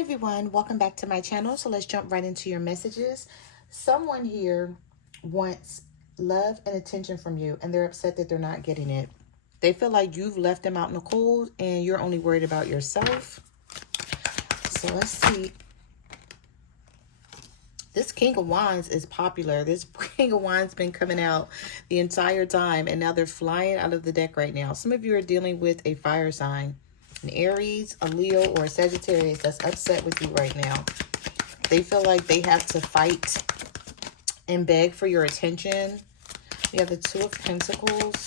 Hi everyone, welcome back to my channel. So let's jump right into your messages. Someone here wants love and attention from you, and they're upset that they're not getting it. They feel like you've left them out in the cold and you're only worried about yourself. So let's see. This King of Wands is popular. This King of Wands been coming out the entire time, and now they're flying out of the deck right now. Some of you are dealing with a fire sign, an Aries, a Leo, or a Sagittarius that's upset with you right now. They feel like they have to fight and beg for your attention. We have the Two of Pentacles.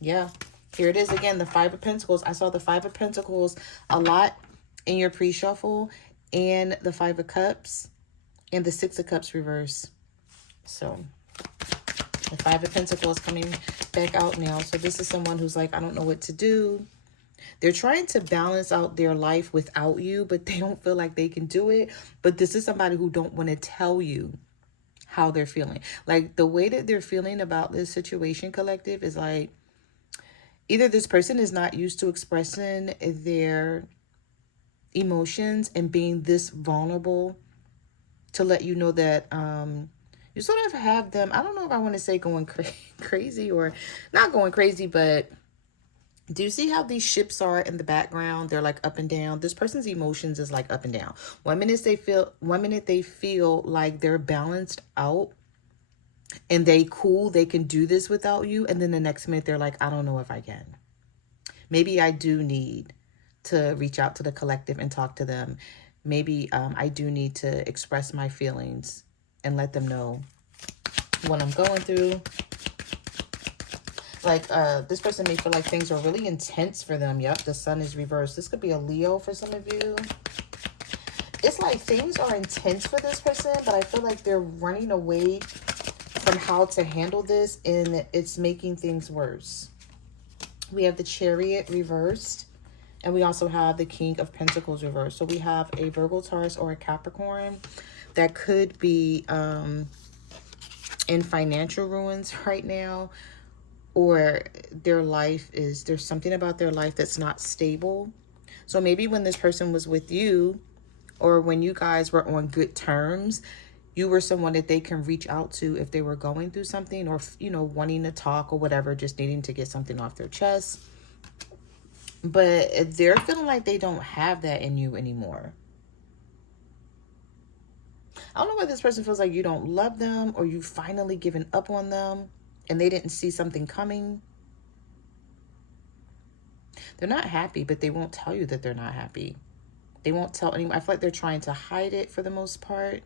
Yeah, here it is again, the Five of Pentacles. I saw the Five of Pentacles a lot in your pre-shuffle, and the Five of Cups, and the Six of Cups reverse. So the Five of Pentacles coming back out now. So this is someone who's like, I don't know what to do. They're trying to balance out their life without you, but they don't feel like they can do it. But this is somebody who don't want to tell you how they're feeling. Like the way that they're feeling about this situation, collective, is like either this person is not used to expressing their emotions and being this vulnerable to let you know that you sort of have them, I don't know if I want to say going crazy or not going crazy, but do you see how these ships are in the background? They're like up and down. This person's emotions is like up and down. One minute they feel like they're balanced out and they can do this without you, and then the next minute they're like, I don't know if I can. Maybe I do need to reach out to the collective and talk to them. Maybe I do need to express my feelings and let them know what I'm going through. Like this person may feel like things are really intense for them. Yep, the Sun is reversed. This could be a Leo for some of you. It's like things are intense for this person, but I feel like they're running away from how to handle this, and it's making things worse. We have the Chariot reversed, and we also have the King of Pentacles reversed. So we have a Virgo, Taurus, or a Capricorn that could be in financial ruins right now, or there's something about their life that's not stable. So maybe when this person was with you, or when you guys were on good terms, you were someone that they can reach out to if they were going through something, or, you know, wanting to talk or whatever, just needing to get something off their chest. But they're feeling like they don't have that in you anymore. I don't know why this person feels like you don't love them, or you've finally given up on them and they didn't see something coming. They're not happy, but they won't tell you that they're not happy. They won't tell anyone. I feel like they're trying to hide it for the most part.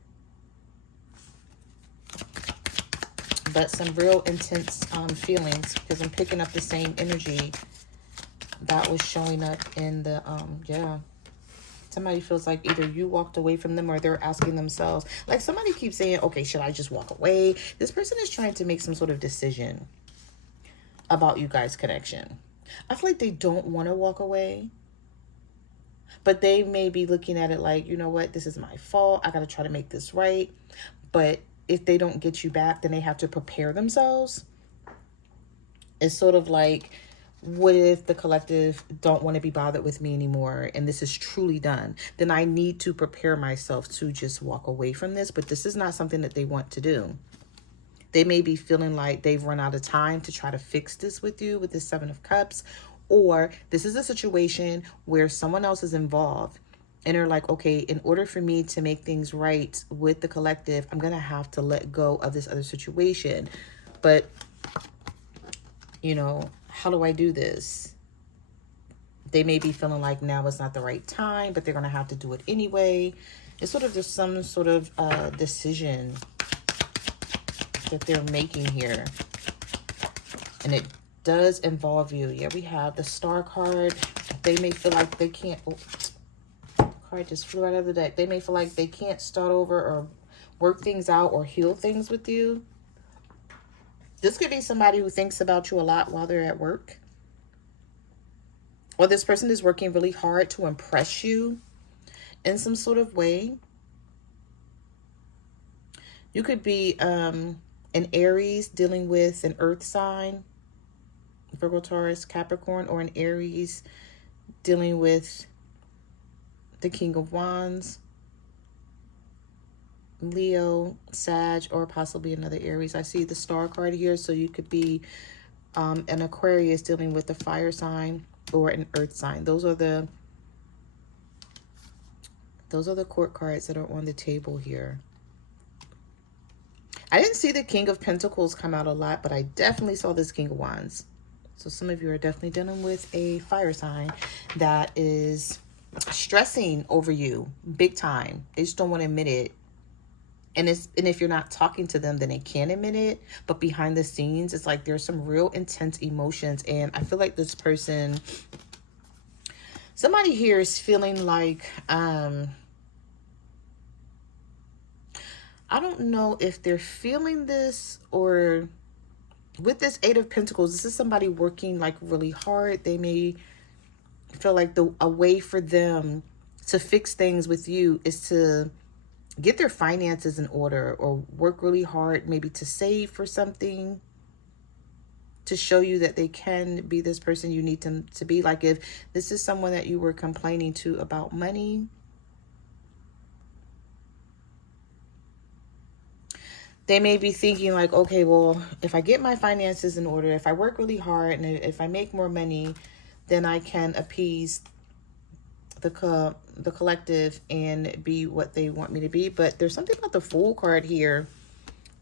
But some real intense feelings, because I'm picking up the same energy that was showing up in the, yeah. Somebody feels like either you walked away from them or they're asking themselves. Like somebody keeps saying, okay, should I just walk away? This person is trying to make some sort of decision about you guys' connection. I feel like they don't want to walk away, but they may be looking at it like, you know what, this is my fault. I got to try to make this right. But if they don't get you back, then they have to prepare themselves. It's sort of like, what if the collective don't want to be bothered with me anymore and this is truly done? Then I need to prepare myself to just walk away from this. But this is not something that they want to do. They may be feeling like they've run out of time to try to fix this with you with the Seven of Cups. Or this is a situation where someone else is involved and they're like, okay, in order for me to make things right with the collective, I'm going to have to let go of this other situation. But, you know, how do I do this? They may be feeling like now is not the right time, but they're going to have to do it anyway. It's sort of just some sort of decision that they're making here. And it does involve you. Yeah, we have the Star card. They may feel like they can't... Oh, card just flew out of the deck. They may feel like they can't start over or work things out or heal things with you. This could be somebody who thinks about you a lot while they're at work. Or this person is working really hard to impress you in some sort of way. You could be an Aries dealing with an earth sign, Virgo, Taurus, Capricorn, or an Aries dealing with the King of Wands, Leo, Sag, or possibly another Aries. I see the Star card here, so you could be an Aquarius dealing with the fire sign or an earth sign. Those are the court cards that are on the table here. I didn't see the King of Pentacles come out a lot, but I definitely saw this King of Wands. So some of you are definitely dealing with a fire sign that is stressing over you big time. They just don't want to admit it. And if you're not talking to them, then they can't admit it. But behind the scenes, it's like there's some real intense emotions. And I feel like this person, somebody here is feeling like, I don't know if they're feeling this, or with this Eight of Pentacles, this is somebody working like really hard. They may feel like a way for them to fix things with you is to get their finances in order, or work really hard maybe to save for something, to show you that they can be this person you need them to be. Like if this is someone that you were complaining to about money, they may be thinking like, okay, well, if I get my finances in order, if I work really hard, and if I make more money, then I can appease the collective and be what they want me to be. But there's something about the Fool card here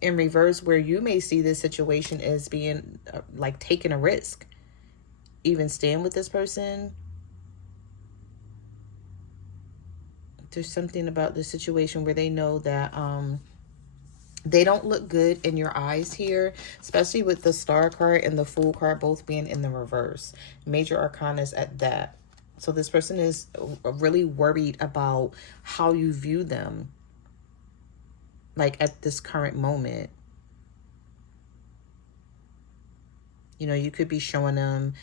in reverse where you may see this situation as being like taking a risk, even staying with this person. There's something about the situation where they know that they don't look good in your eyes here, especially with the Star card and the Fool card both being in the reverse. Major arcanas at that. So this person is really worried about how you view them, like at this current moment. You know, you could be showing them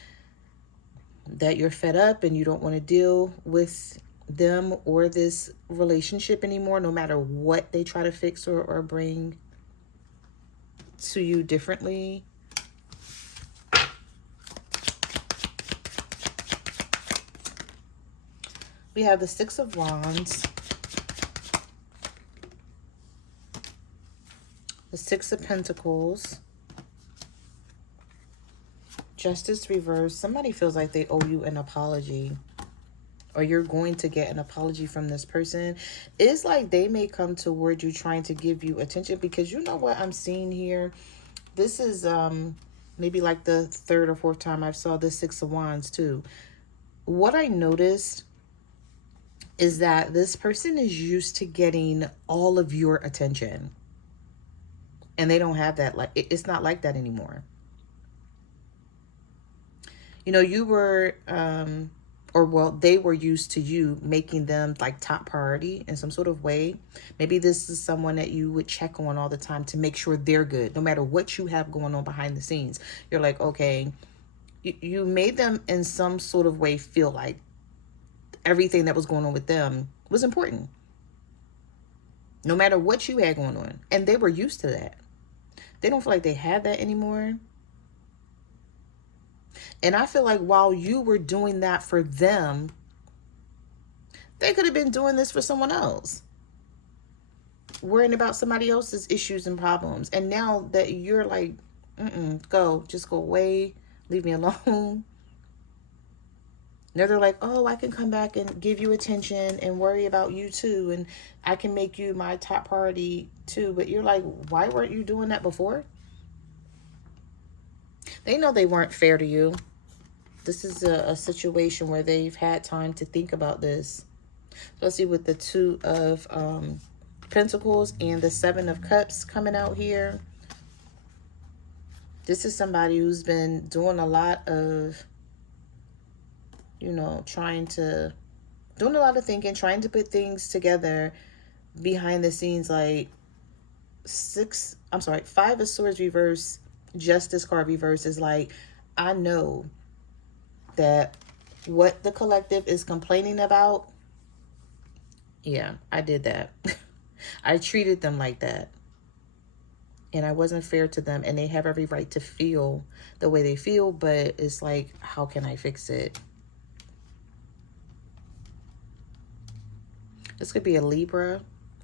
that you're fed up and you don't want to deal with them or this relationship anymore, no matter what they try to fix or bring to you differently. We have the Six of Wands, the Six of Pentacles, Justice reversed. Somebody feels like they owe you an apology, or you're going to get an apology from this person. It's like they may come toward you trying to give you attention, because you know what I'm seeing here? This is maybe like the third or fourth time I've saw the Six of Wands too. What I noticed is that this person is used to getting all of your attention, and they don't have that. Like it's not like that anymore. You know, you were or well, they were used to you making them like top priority in some sort of way. Maybe this is someone that you would check on all the time to make sure they're good, no matter what you have going on behind the scenes. You're like, okay, you made them in some sort of way feel like everything that was going on with them was important, no matter what you had going on. And they were used to that. They don't feel like they have that anymore. And I feel like while you were doing that for them, they could have been doing this for someone else, worrying about somebody else's issues and problems. And now that you're like, just go away, leave me alone. Now they're like, oh, I can come back and give you attention and worry about you too. And I can make you my top priority too. But you're like, why weren't you doing that before? They know they weren't fair to you. This is a situation where they've had time to think about this. Especially with the Two of Pentacles and the Seven of Cups coming out here. This is somebody who's been doing a lot of, doing a lot of thinking, trying to put things together behind the scenes. Like Five of Swords reverse, Justice card reverse is like, I know that what the collective is complaining about, yeah, I did that. I treated them like that. And I wasn't fair to them. And they have every right to feel the way they feel. But it's like, how can I fix it? This could be a Libra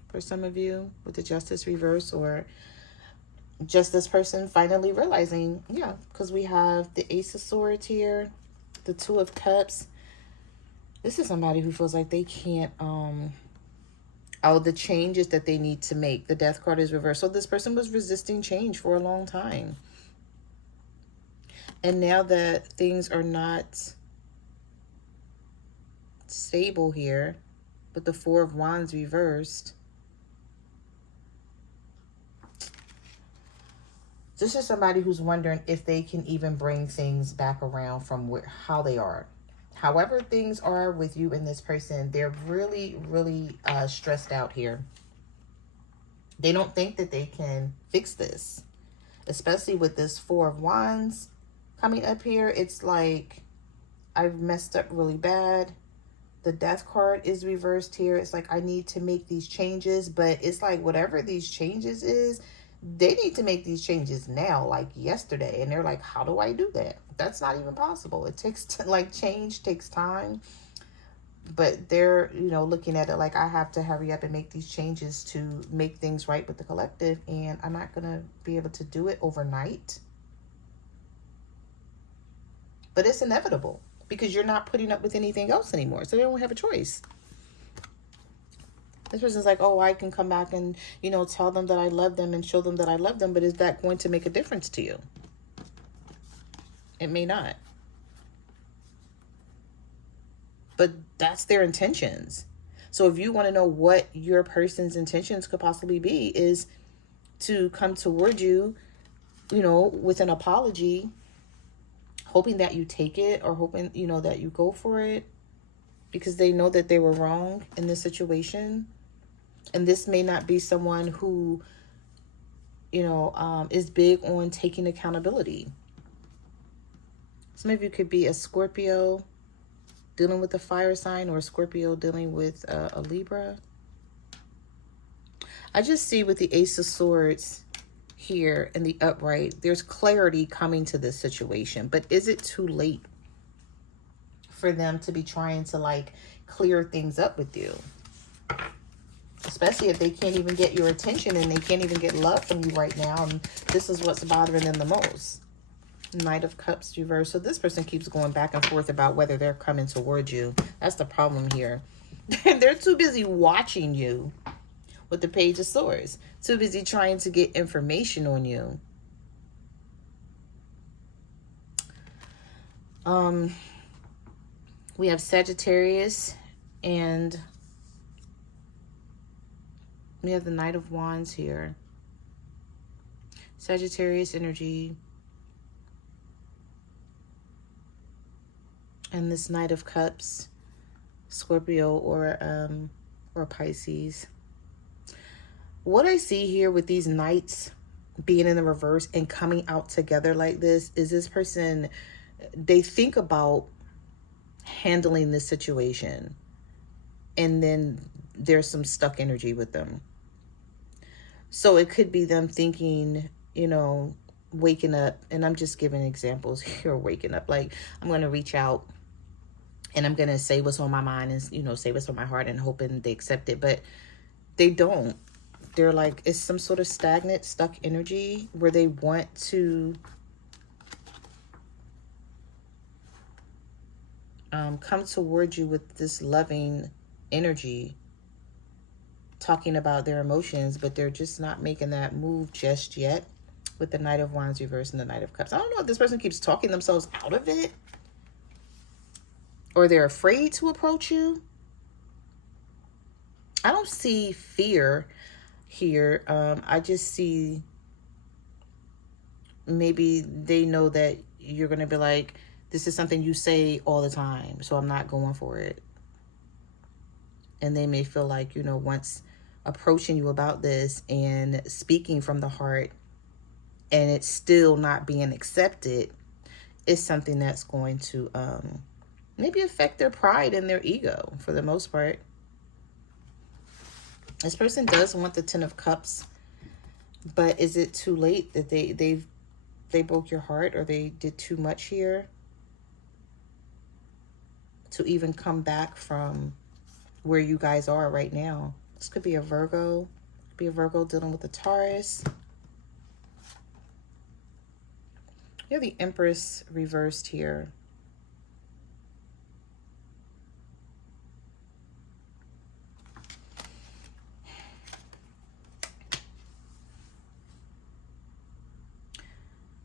for some of you with the Justice reverse, or just this person finally realizing, yeah, because we have the Ace of Swords here, the Two of Cups. This is somebody who feels like they can't, the changes that they need to make. The Death card is reversed. So this person was resisting change for a long time. And now that things are not stable here, with the Four of Wands reversed, this is somebody who's wondering if they can even bring things back around from how they are. However things are with you and this person, they're really, really stressed out here. They don't think that they can fix this, especially with this Four of Wands coming up here. It's like, I've messed up really bad. The Death card is reversed here. It's like, I need to make these changes, but it's like whatever these changes is, they need to make these changes now, like yesterday. And they're like, how do I do that? That's not even possible. It takes, change takes time. But they're, looking at it like, I have to hurry up and make these changes to make things right with the collective. And I'm not going to be able to do it overnight. But it's inevitable because you're not putting up with anything else anymore. So they don't have a choice. This person's like, oh, I can come back and, tell them that I love them and show them that I love them. But is that going to make a difference to you? It may not. But that's their intentions. So if you want to know what your person's intentions could possibly be, is to come toward you, with an apology, hoping that you take it, or hoping, that you go for it, because they know that they were wrong in this situation. And this may not be someone who, is big on taking accountability. Some of you could be a Scorpio dealing with a fire sign, or a Scorpio dealing with a Libra. I just see with the Ace of Swords here in the upright, there's clarity coming to this situation. But is it too late for them to be trying to clear things up with you? Especially if they can't even get your attention and they can't even get love from you right now. And this is what's bothering them the most. Knight of Cups reversed. So this person keeps going back and forth about whether they're coming towards you. That's the problem here. They're too busy watching you with the Page of Swords. Too busy trying to get information on you. We have Sagittarius, and we have the Knight of Wands here. Sagittarius energy. And this Knight of Cups, Scorpio or Pisces. What I see here with these Knights being in the reverse and coming out together like this is this person, they think about handling this situation, and then there's some stuck energy with them. So it could be them thinking, waking up, and I'm just giving examples here, waking up, like, I'm going to reach out and I'm going to say what's on my mind and, say what's on my heart, and hoping they accept it. But they don't. They're like, it's some sort of stagnant, stuck energy where they want to come towards you with this loving energy, talking about their emotions, but they're just not making that move just yet with the Knight of Wands reversed and the Knight of Cups. I don't know if this person keeps talking themselves out of it, or they're afraid to approach you. I don't see fear here. I just see maybe they know that you're going to be like, this is something you say all the time, so I'm not going for it. And they may feel like, once approaching you about this and speaking from the heart, and it's still not being accepted, is something that's going to maybe affect their pride and their ego for the most part. This person does want the Ten of Cups, but is it too late that they broke your heart, or they did too much here to even come back from where you guys are right now. This could be a Virgo. Be a Virgo dealing with a Taurus. You have the Empress reversed here.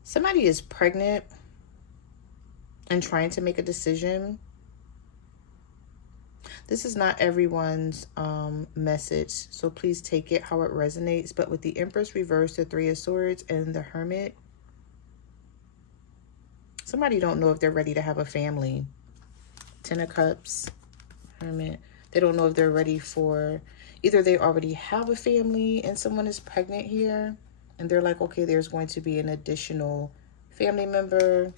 Somebody is pregnant and trying to make a decision. This is not everyone's message, so please take it how it resonates. But with the Empress reversed, the Three of Swords, and the Hermit, somebody don't know if they're ready to have a family. Ten of Cups, Hermit. They don't know if they're ready for, either they already have a family and someone is pregnant here, and they're like, okay, there's going to be an additional family member.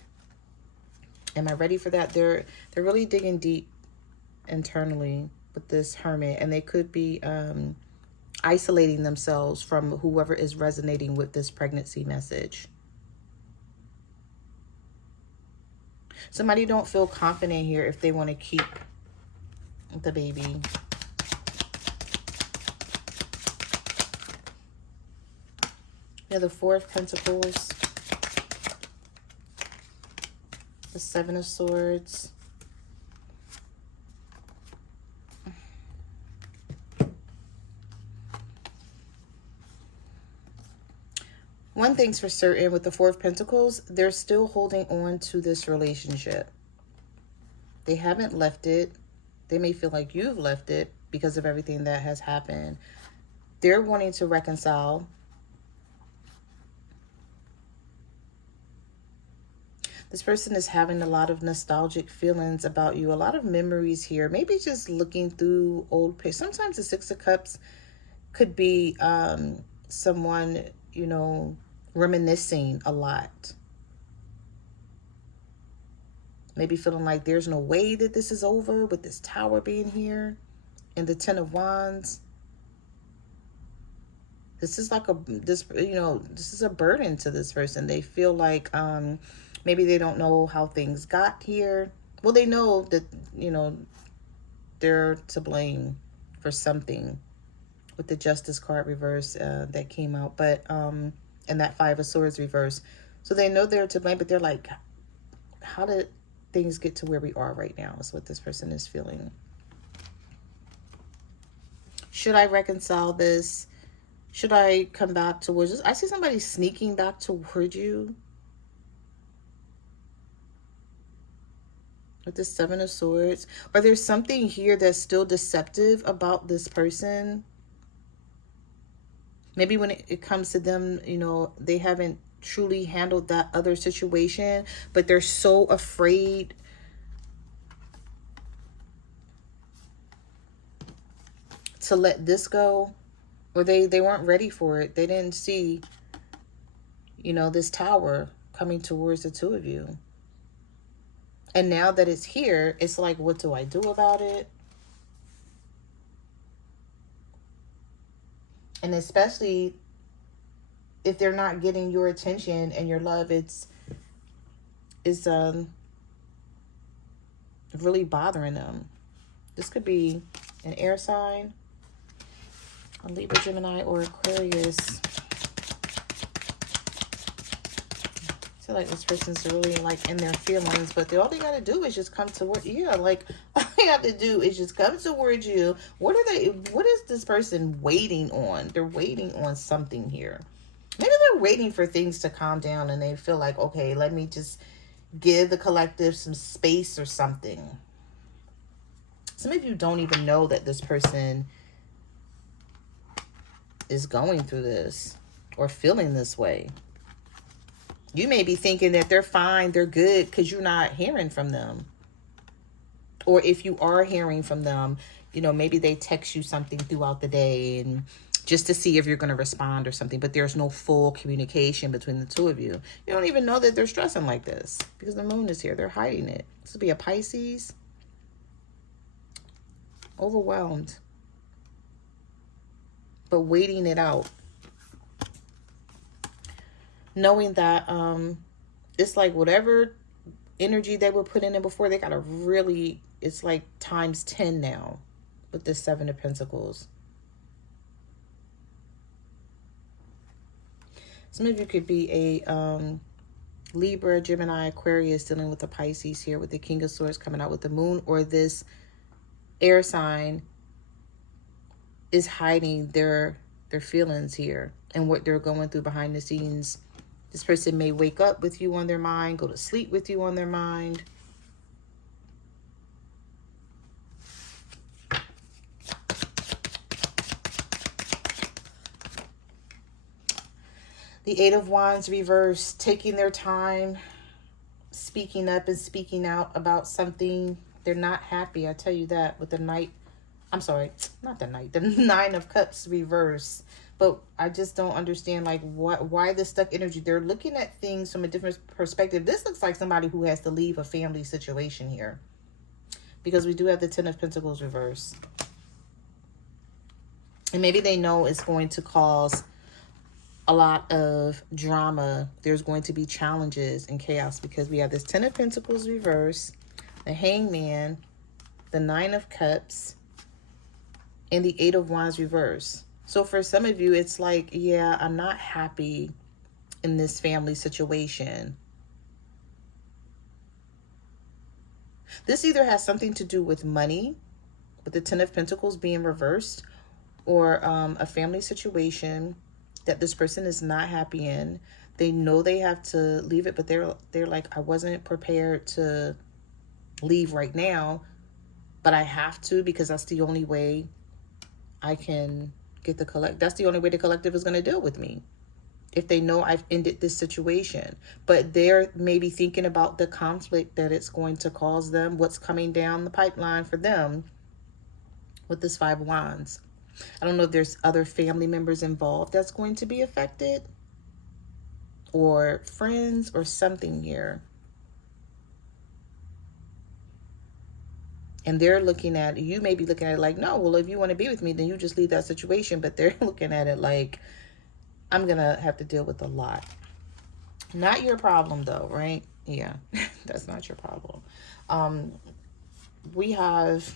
Am I ready for that? They're really digging deep internally with this Hermit, and they could be isolating themselves from whoever is resonating with this pregnancy message. Somebody don't feel confident here if they want to keep the baby. Yeah, the Four of Pentacles, the Seven of Swords, one thing's for certain with the Four of Pentacles, they're still holding on to this relationship. They haven't left it. They may feel like you've left it because of everything that has happened. They're wanting to reconcile. This person is having a lot of nostalgic feelings about you, a lot of memories here. Maybe just looking through old pictures. Sometimes the Six of Cups could be someone, you know, reminiscing a lot. Maybe feeling like there's no way that this is over with this Tower being here and the Ten of Wands. This is like this is a burden to this person. They feel like maybe they don't know how things got here. Well, they know that, you know, they're to blame for something with the Justice card reverse that came out. But, and that Five of Swords reverse. So they know they're to blame, but they're like, how did things get to where we are right now is what this person is feeling. Should I reconcile this? Should I come back towards this? I see somebody sneaking back toward you. With the Seven of Swords. Or there's something here that's still deceptive about this person. Maybe when it comes to them, you know, they haven't truly handled that other situation, but they're so afraid to let this go. Or they weren't ready for it. They didn't see, you know, this Tower coming towards the two of you. And now that it's here, it's like, what do I do about it? And especially if they're not getting your attention and your love, it's really bothering them. This could be an air sign, a Libra, Gemini, or Aquarius. I feel like this person's really like in their feelings, but all they got to do is just come toward you. Like, all they have to do is just come towards you. What is this person waiting on? They're waiting on something here. Maybe they're waiting for things to calm down and they feel like, okay, let me just give the collective some space or something. Some of you don't even know that this person is going through this or feeling this way. You may be thinking that they're fine, they're good, because you're not hearing from them. Or if you are hearing from them, you know, maybe they text you something throughout the day and just to see if you're going to respond or something, but there's no full communication between the two of you. You don't even know that they're stressing like this because the moon is here. They're hiding it. This would be a Pisces. Overwhelmed. But waiting it out. Knowing that it's like whatever energy they were putting in before, they got to really, it's like times 10 now. with the Seven of Pentacles. Some of you could be a Libra, Gemini, Aquarius dealing with the Pisces here with the King of Swords coming out with the Moon, or this air sign is hiding their feelings here and what they're going through behind the scenes. This person may wake up with you on their mind, go to sleep with you on their mind. The Eight of Wands reverse, taking their time, speaking up and speaking out about something. They're not happy, I tell you that, with the Knight. I'm sorry, not the Knight. The Nine of Cups reverse. But I just don't understand, like, why the stuck energy. They're looking at things from a different perspective. This looks like somebody who has to leave a family situation here, because we do have the Ten of Pentacles reverse. And maybe they know it's going to cause a lot of drama. There's going to be challenges and chaos, because we have this Ten of Pentacles reverse, the Hangman, the Nine of Cups, and the Eight of Wands reverse. So for some of you, it's like, yeah, I'm not happy in this family situation. This either has something to do with money, with the Ten of Pentacles being reversed, or a family situation that this person is not happy in. They know they have to leave it, but they're like, I wasn't prepared to leave right now, but I have to, because that's the only way I can get that's the only way the collective is going to deal with me, if they know I've ended this situation. But they're maybe thinking about the conflict that it's going to cause them, what's coming down the pipeline for them with this Five of Wands. I don't know if there's other family members involved that's going to be affected, or friends or something here. And they're looking at, you may be looking at it like, no, well, if you want to be with me, then you just leave that situation. But they're looking at it like, I'm going to have to deal with a lot. Not your problem though, right? Yeah, that's not your problem. We have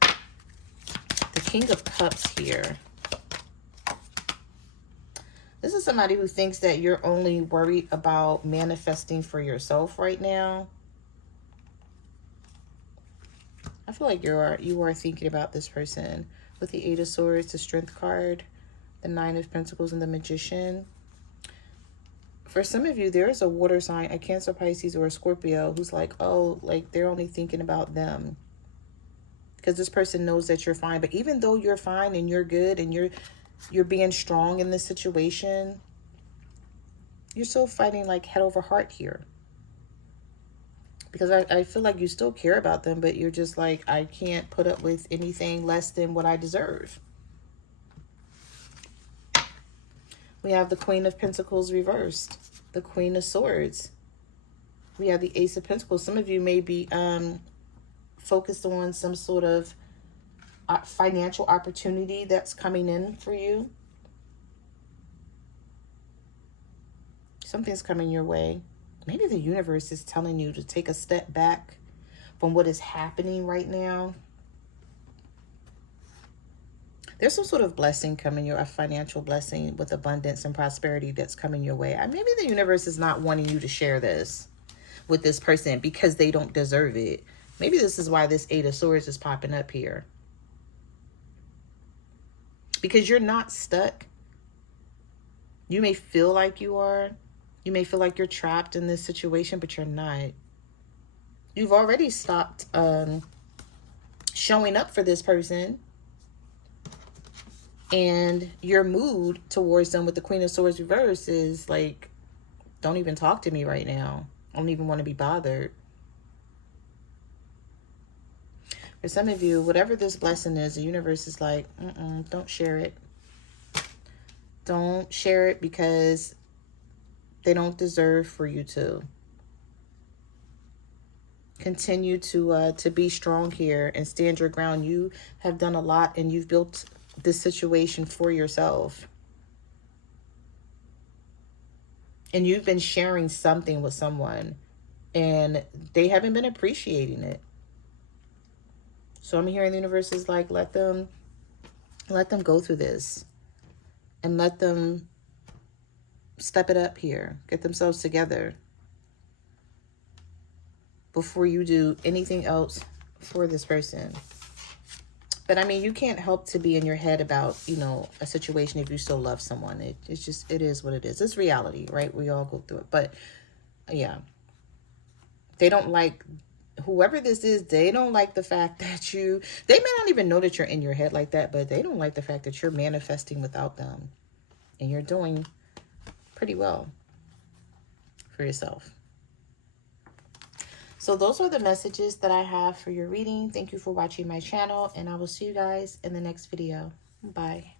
the King of Cups here. This is somebody who thinks that you're only worried about manifesting for yourself right now. I feel like you are thinking about this person with the Eight of Swords, the Strength card, the Nine of Pentacles, and the Magician. For some of you, there is a water sign, a Cancer, Pisces, or a Scorpio, who's like, oh, like they're only thinking about them. Because this person knows that you're fine. But even though you're fine and you're good and you're being strong in this situation, you're still fighting like head over heart here. Because I feel like you still care about them, but you're just like, I can't put up with anything less than what I deserve. We have the Queen of Pentacles reversed, the Queen of Swords. We have the Ace of Pentacles. Some of you may be focused on some sort of financial opportunity that's coming in for you. Something's coming your way. Maybe the universe is telling you to take a step back from what is happening right now. There's some sort of blessing coming a financial blessing with abundance and prosperity that's coming your way. Maybe the universe is not wanting you to share this with this person because they don't deserve it. Maybe this is why this Eight of Swords is popping up here. Because you're not stuck. You may feel like you are. You may feel like you're trapped in this situation, but you're not. You've already stopped showing up for this person. And your mood towards them with the Queen of Swords reverse is like, don't even talk to me right now. I don't even want to be bothered. For some of you, whatever this blessing is, the universe is like, don't share it. Don't share it because they don't deserve for you to. Continue to be strong here and stand your ground. You have done a lot and you've built this situation for yourself. And you've been sharing something with someone and they haven't been appreciating it. So I'm hearing the universe is like, let them go through this and let them step it up here, get themselves together before you do anything else for this person. But I mean, you can't help to be in your head about, you know, a situation if you still love someone. It's just, it is what it is. It's reality, right? We all go through it. But yeah, they don't like, whoever this is, they don't like the fact that you, they may not even know that you're in your head like that, but they don't like the fact that you're manifesting without them. And you're doing pretty well for yourself. So those are the messages that I have for your reading. Thank you for watching my channel, and I will see you guys in the next video. Bye.